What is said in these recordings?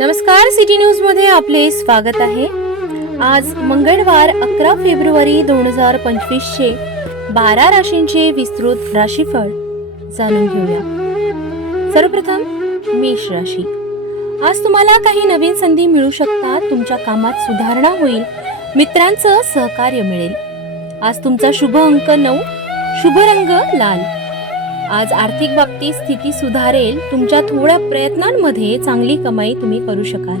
नमस्कार, city news मध्ये आपले स्वागत आहे। आज मंगळवार 11 फेब्रुवारी 2025 चे 12 राशींचे विस्तृत राशीफळ जाणून घेऊया। सर्वप्रथम मेष राशी। आज तुम्हाला काही नवीन संधी मिळू शकतात। तुमच्या कामात सुधारणा होईल, मित्रांचं सहकार्य मिळेल। आज तुमचा शुभ अंक 9, शुभ रंग लाल। आज आर्थिक बाबतीत स्थिती सुधारेल। तुमच्या थोड्या प्रयत्नांमध्ये चांगली कमाई तुम्ही करू शकाल।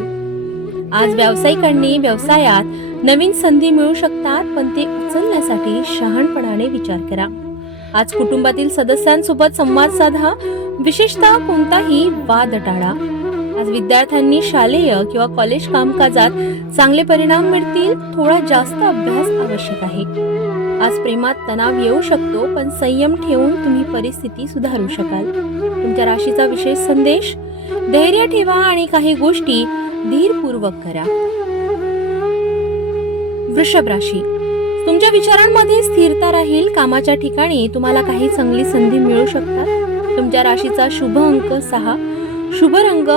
आज व्यावसायिकांनी व्यवसायात नवीन संधी मिळू शकतात, पण ते उचलण्यासाठी शहाणपणाने विचार करा। आज कुटुंबातील सदस्यांसोबत संवाद साधा, विशेषतः कोणताही वाद टाळा। आज विद्यार्थ्यांनी शालेय किंवा कॉलेज कामकाजात चांगले परिणाम मिळतील। थोडा जास्त अभ्यास आवश्यक आहे। आज प्रेमात तणाव येऊ शकतो, पण संयम ठेवून तुम्ही परिस्थिती सुधारू शकाल। तुमच्या राशीचा विशेष संदेश: धैर्य ठेवा आणि काही गोष्टी धीरपूर्वक करा। वृषभ राशी। तुमच्या विचारांमध्ये स्थिरता राहील। कामाच्या ठिकाणी तुम्हाला काही चांगली संधी मिळू शकतात। तुमच्या राशीचा शुभ अंक 6, शुभ रंग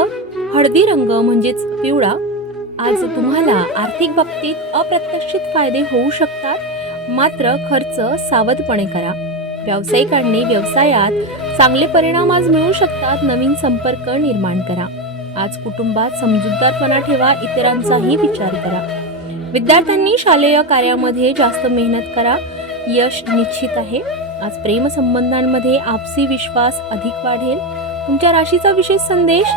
हळदी रंग म्हणजेच पिवळा। आज तुम्हाला आर्थिक बाबतीत अप्रत्याशित फायदे होऊ शकतात, मात्र खर्च सावधपणे करा। व्यावसायिकांनी व्यवसायात चांगले परिणाम आज मिळू शकतात। नवीन संपर्क निर्माण करा। आज कुटुंबात समजूतदारपणा ठेवा, इतरांचाही विचार करा। विद्यार्थ्यांनी शालेय कार्यामध्ये जास्त मेहनत करा, यश निश्चित आहे। आज प्रेम संबंधांमध्ये आपसी विश्वास अधिक वाढेल। तुमच्या राशीचा विशेष संदेश: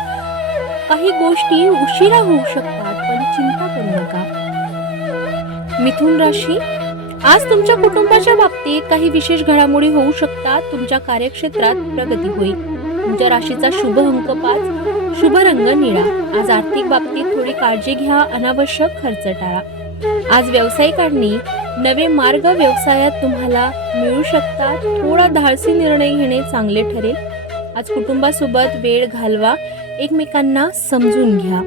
काही गोष्टी उशिरा होऊ शकतात, पण चिंता करू नका। मिथुन राशी। आज तुमच्या कुटुंबाच्या बाबतीत काही विशेष घडामोडी होऊ शकतात। तुमच्या कार्यक्षेत्रात प्रगती होईल। तुमच्या राशीचा शुभ अंक 5, शुभ रंग निळा। आज आर्थिक बाबतीत थोडी काळजी घ्या, अनावश्यक खर्च टाळा। आज व्यावसायिकांनी नवे मार्ग व्यवसायात तुम्हाला मिळू शकतात। थोडा धाडसी निर्णय घेणे चांगले ठरेल। आज कुटुंबासोबत वेळ घालवा, एकमेकांना समजून घ्या।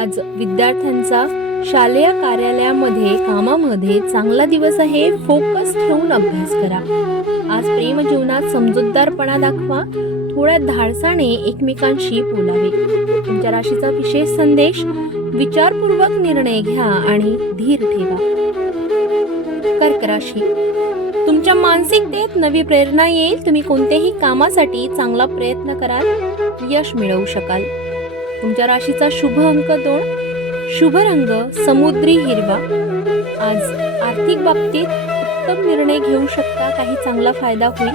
आज विद्यार्थ्यांचा शालेय कार्यालयामध्ये कामामध्ये चांगला दिवस आहे। फोकस ठेवून अभ्यास करा। आज प्रेम जीवनात समजूतदारपणा दाखवा, थोड्या धाडसाने एकमेकांशी बोलावे। तुमच्या राशीचा विशेष संदेश: विचारपूर्वक निर्णय घ्या आणि धीर ठेवा। कर्क राशी। तुमच्या मानसिकतेत नवी प्रेरणा येईल। तुम्ही कोणत्याही कामासाठी चांगला प्रयत्न कराल, यश मिळवू शकाल। तुमच्या राशीचा शुभ अंक 2, शुभ रंग समुद्री हिरवा। आज आर्थिक बाबतीत उत्तम निर्णय घेऊ शकता, काही चांगला फायदा होईल।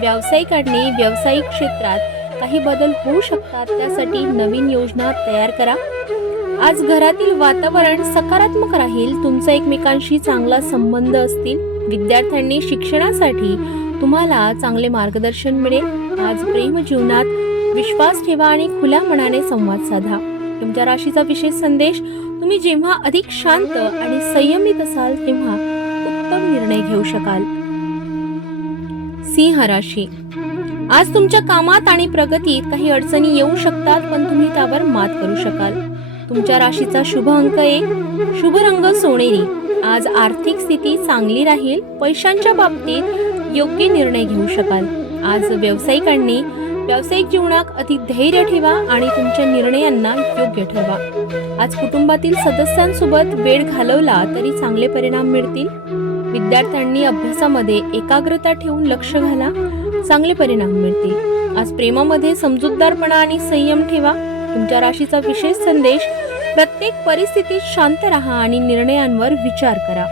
व्यावसायिकांनी व्यावसायिक क्षेत्रात काही बदल होऊ शकतात, त्यासाठी नवीन योजना तयार करा। आज घरातील वातावरण सकारात्मक राहील। तुमचा एकमेकांशी चांगला संबंध असतील। विद्यार्थ्यांनी शिक्षणासाठी तुम्हाला चांगले मार्गदर्शन मिळेल। आज प्रेम जीवनात विश्वास ठेवा आणि खुल्या मनाने संवाद साधा। तुमच्या राशीचा विशेष संदेश: तुम्ही जेव्हा अधिक शांत आणि संयमित असाल, तेव्हा उत्तम निर्णय घेऊ शकाल। सिंह राशी। आज तुमच्या कामात आणि प्रगतीत काही अडचणी येऊ शकतात, पण तुम्ही त्यावर मात करू शकाल। तुमच्या राशीचा शुभ अंक 1, शुभ रंग सोनेरी। आज आर्थिक स्थिती चांगली राहील। पैशांच्या बाबतीत योग्य निर्णय घेऊ शकाल। आज व्यावसायिकांनी व्यावसायिक जीवनात अधिक धैर्य ठेवा आणि तुमच्या निर्णयांना योग्य ठरवा। आज कुटुंबातील सदस्यांसोबत वेळ घालवला तरी चांगले परिणाम मिळतील। विद्यार्थ्यांनी अभ्यासामध्ये एकाग्रता ठेवून लक्ष घाला, चांगले परिणाम मिळतील। आज प्रेमामध्ये समजूतदारपणा आणि संयम ठेवा। तुमच्या राशीचा विशेष संदेश: प्रत्येक परिस्थितीत शांत राहा आणि निर्णयांवर विचार करा।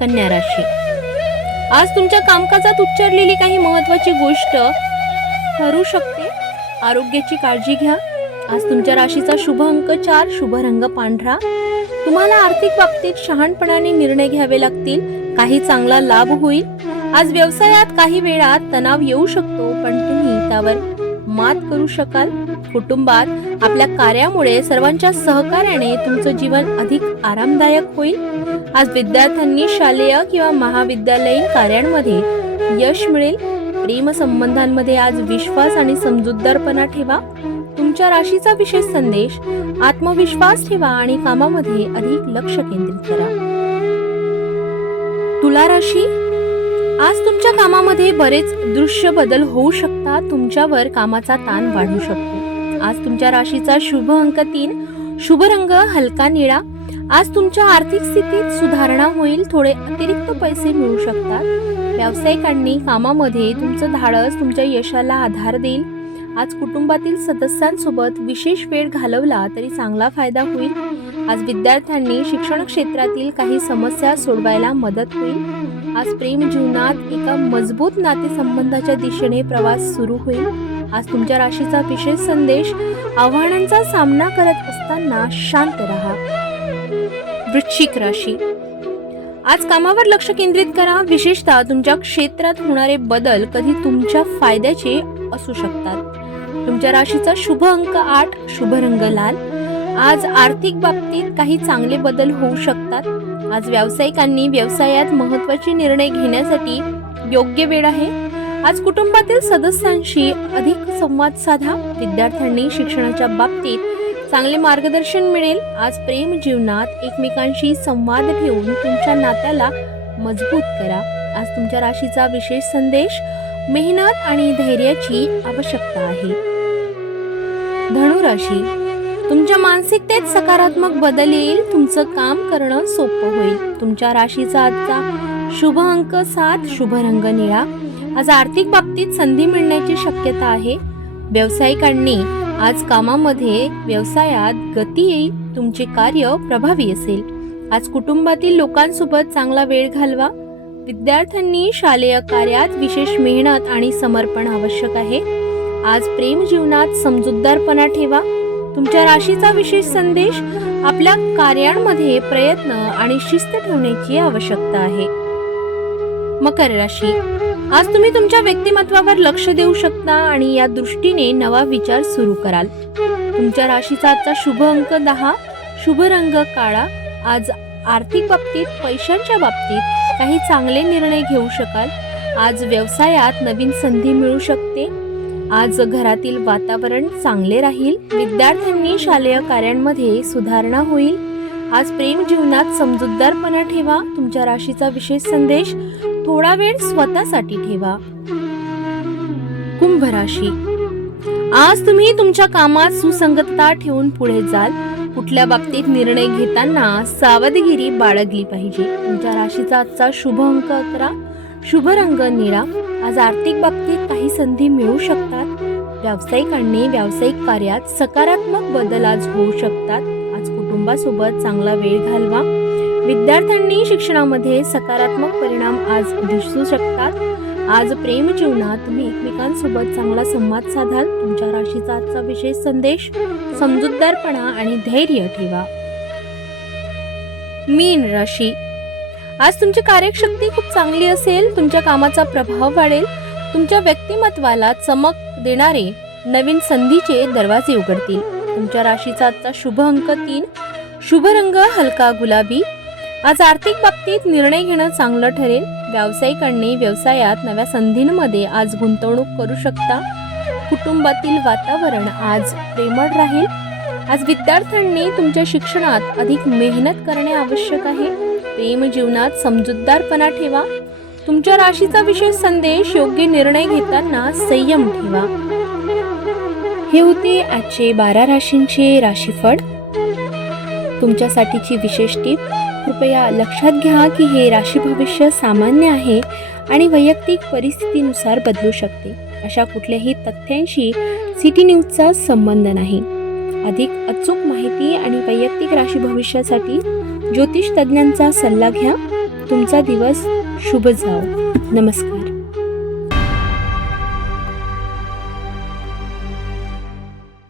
कन्या राशी। आज तुमच्या कामकाजात उच्चारलेली काही महत्त्वाची गोष्ट ठरू शकते। आरोग्याची काळजी घ्या। आज तुमच्या राशीचा शुभ अंक 4, शुभ रंग पांढरा। तुम्हाला आर्थिक बाबतीत शहाणपणाने निर्णय घ्यावे लागतील, काही चांगला लाभ होईल। आज व्यवसायात काही वेळात तणाव येऊ शकतो, पण तुम्ही त्यावर मात करू शकाल। कुटुंबात आपल्या कार्यामुळे सर्वांच्या सहकार्याने तुमचं जीवन अधिक आरामदायक होईल। आज विद्यार्थ्यांनी शालेय किंवा महाविद्यालयीन कार्यांमध्ये यश मिळेल। प्रेम संबंधांमध्ये आज विश्वास आणि समजूतदारपणा ठेवा। तुमच्या राशीचा विशेष संदेश: आत्मविश्वास ठेवा आणि कामामध्ये अधिक लक्ष केंद्रित करा। तुला राशी। आज तुमच्या कामामध्ये बरेच दृश्य बदल होऊ शकतात। तुमच्यावर कामाचा ताण वाढू शकतो। आज तुमच्या राशीचा शुभ अंक 3, शुभ रंग हलका निळा. आज तुमच्या आर्थिक स्थितीत सुधारणा होईल, थोडे अतिरिक्त पैसे मिळू शकतात. व्यावसायिकांनी कामामध्ये तुमचं धाडस तुमच्या यशाला आधार देईल. आज कुटुंबातील सदस्यांसोबत विशेष वेळ घालवला तरी चांगला फायदा होईल. आज विद्यार्थ्यांनी शिक्षण क्षेत्रातील काही समस्या सोडवायला मदत होईल. आज प्रेम जीवनात एका मजबूत नातेसंबंधाच्या दिशेने प्रवास सुरू होईल. आज तुमच्या राशीचा विशेष संदेश: आव्हानांचा सामना करत असताना शांत राहा. वृश्चिक राशी, आज कामावर लक्ष केंद्रित करा. विशेषतः तुमच्या क्षेत्रात होणारे बदल कधी तुमच्या फायद्याचे असू शकतात. तुमच्या राशीचा शुभ अंक 8, शुभ रंग लाल. आज आर्थिक बाबतीत काही चांगले बदल होऊ शकतात. आज व्यावसायिकांनी व्यवसायात महत्त्वाचे निर्णय घेण्यासाठी योग्य वेळ आहे. आज कुटुंबातील सदस्यांशी अधिक संवाद साधा. विद्यार्थ्यांनी शिक्षणाच्या बाबतीत चांगले मार्गदर्शन मिळेल. आज प्रेम जीवनात एकमेकांशी संवाद ठेवून तुमच्या नात्याला मजबूत करा. आज तुमच्या राशीचा विशेष संदेश: मेहनत आणि धैर्याची आवश्यकता आहे. धनुराशी, तुमच्या मानसिकतेत सकारात्मक बदल येईल. तुमचं काम करणं सोपं होईल. तुमच्या राशीचा आजचा शुभ अंक 7, शुभ रंग निळा. आज आर्थिक बाबतीत संधी मिळण्याची शक्यता आहे. व्यावसायिकांनी आज कामामध्ये व्यवसायात गती येईल. तुमचे कार्य प्रभावी असेल. आज कुटुंबातील लोकांसोबत चांगला वेळ घालवा. विद्यार्थ्यांनी शालेय कार्यात विशेष मेहनत आणि समर्पण आवश्यक आहे. आज प्रेम जीवनात समजूतदारपणा ठेवा. तुमच्या राशीचा विशेष संदेश: आपल्या कार्यांमध्ये प्रयत्न आणि शिस्त ठेवण्याची आवश्यकता आहे. मकर राशी, आज तुम्ही तुमच्या व्यक्तिमत्वावर लक्ष देऊ शकता आणि या दृष्टीने नवा विचार सुरू कराल. तुमच्या राशीचा आजचा शुभ अंक 10, शुभ रंग काळा. आज आर्थिक बाबतीत, पैशांच्या बाबतीत काही चांगले निर्णय घेऊ शकाल. आज व्यवसायात नवीन संधी मिळू शकते. आज घरातील वातावरण चांगले राहील. विद्यार्थ्यांनी शालेय कार्यांमध्ये सुधारणा होईल. आज प्रेम जीवनात समजूतदारपणा ठेवा. तुमच्या राशीचा विशेष संदेश: थोडा वेळ स्वतःसाठी ठेवा. कुंभ राशी, आज तुम्ही तुमच्या कामात सुसंगतता ठेवून पुढे जाल. कुठल्या बाबतीत निर्णय घेताना सावधगिरी बाळगली पाहिजे. तुमच्या राशीचा आजचा शुभ अंक 11, शुभ रंग निळा. आज आर्थिक बाबतीत काही संधी मिळू शकतात. व्यावसायिकांनी व्यावसायिक कार्यात सकारात्मक बदल आज होऊ शकतात. आज कुटुंबासोबत चांगला वेळ घालवा. विद्यार्थ्यांनी शिक्षणामध्ये सकारात्मक परिणाम आज दिसू शकतात. आज प्रेम जीवनात तुम्ही एकमेकांसोबत चांगला संवाद साधाल. तुमच्या राशीचा आजचा विशेष संदेश: समजूतदारपणा आणि धैर्य ठेवा. मीन राशी, आज तुमची कार्यशक्ती खूप चांगली असेल. तुमच्या कामाचा प्रभाव वाढेल. तुमच्या व्यक्तिमत्वाला चमक देणारे नवीन संधीचे दरवाजे उघडतील. तुमच्या राशीचा आजचा शुभ अंक 3, शुभ रंग हलका गुलाबी. आज आर्थिक बाबतीत निर्णय घेणं चांगलं ठरेल. व्यावसायिकांनी व्यवसायात नव्या संधींमध्ये आज गुंतवणूक करू शकता. कुटुंबातील वातावरण आज प्रेमळ राहील. आज विद्यार्थ्यांनी तुमच्या शिक्षणात अधिक मेहनत करणे आवश्यक आहे. प्रेम जीवनात समजूतदारपणा ठेवा. तुमच्या राशीचा विशेष संदेश: योग्य निर्णय घेताना संयम ठेवा. हे होते आजचे 12 राशींचे राशीफळ. तुमच्यासाठीची विशेष टीप: कृपया लक्षात घ्या की हे राशी भविष्य सामान्य आहे आणि वैयक्तिक परिस्थितीनुसार बदलू शकते. अशा कुठल्याही तथ्यांशी सिटी न्यूजचा संबंध नाही. अधिक अचूक माहिती आणि वैयक्तिक राशी भविष्यासाठी ज्योतिष तज्ज्ञांचा सल्ला घ्या. तुमचा दिवस शुभ जाओ. नमस्कार.